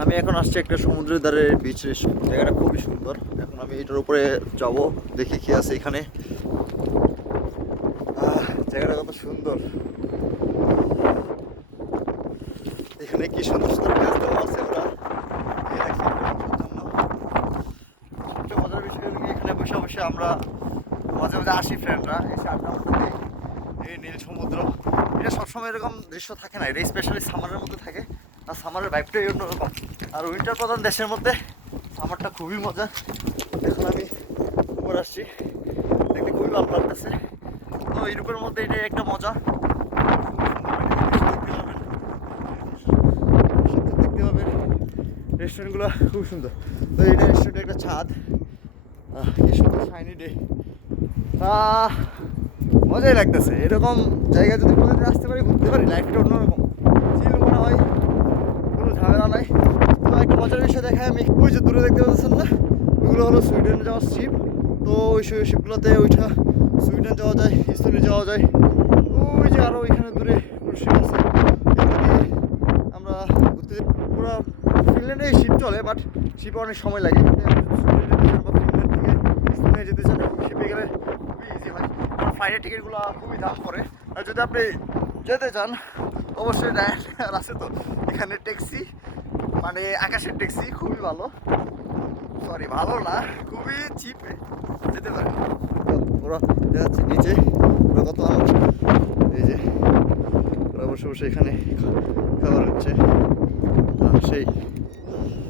আমি এখন আসছি একটা সমুদ্রের ধারে বিচ রেস্টুরেন্ট, জায়গাটা খুবই সুন্দর। এখন আমি এটার উপরে যাব, দেখি কি আছে এখানে। জায়গাটা কত সুন্দর, এখানে কি সুন্দর সুন্দর গাছ দেওয়া আছে। ওরা দিয়ে রাখছে এগুলোর জন্য। সবচেয়ে মজার বিষয় হলো কি, এখানে বসে বসে আমরা মাঝে মাঝে আসি ফ্রেন্ডরা, এসে আড্ডা মারতে দিই। এই নীল সমুদ্র, এটা সবসময় এরকম দৃশ্য থাকে না, এটা স্পেশালি সামারের মধ্যে থাকে। আর সামারের ভাইবটাই অন্যরকম। আর উইন্টার প্রধান দেশের মধ্যে সামারটা খুবই মজা। এখন আমি উপরে আসছি, দেখতে খুবই ভালো লাগতেছে। তো ইউরোপের মধ্যে এটাই একটা মজা। দেখতে পাবেন রেস্টুরেন্টগুলো খুব সুন্দর। তো এটা রেস্টুরেন্টের একটা ছাদ, কি সুন্দর শাইনি ডে। মজাই লাগতেছে, এরকম জায়গা যদি কোনোদিন আসতে পারি, ঘুরতে পারি, লাইফটা অন্যরকম চিল মনে হয়, কোনো ঝামেলা নাই। তো একটা মজার বিষয় দেখায় আমি, ওই যে দূরে দেখতে পাচ্ছেন না, ওইগুলো হলো সুইডেনে যাওয়ার শিপ। তো ওই শিপগুলোতে ওইটা সুইডেন যাওয়া যায়, ইস্তোনে যাওয়া যায়। ওই যে আরও ওইখানে দূরে শিপ আছে, আমরা ঘুরতে পুরো ফিনল্যান্ডে শিপ চলে, বাট শিপে অনেক সময় লাগে। ফিনল্যান্ড থেকে যেতে চান, শিপে গেলে খুবই ইজি হয়, কারণ ফ্লাইটের টিকিটগুলো খুবই দাম পড়ে। আর যদি আপনি যেতে চান, অবশ্যই ডাইরেক্ট আছে তো এখানে ট্যাক্সি, মানে আকাশের ট্যাক্সি খুবই ভালো, সরি ভালো না, খুবই চিপে যেতে পারে। ওরা যাচ্ছে নিচে, ওরা কত আনন্দ, এই যে ওরা বসে বসে এখানে খাবার হচ্ছে সেই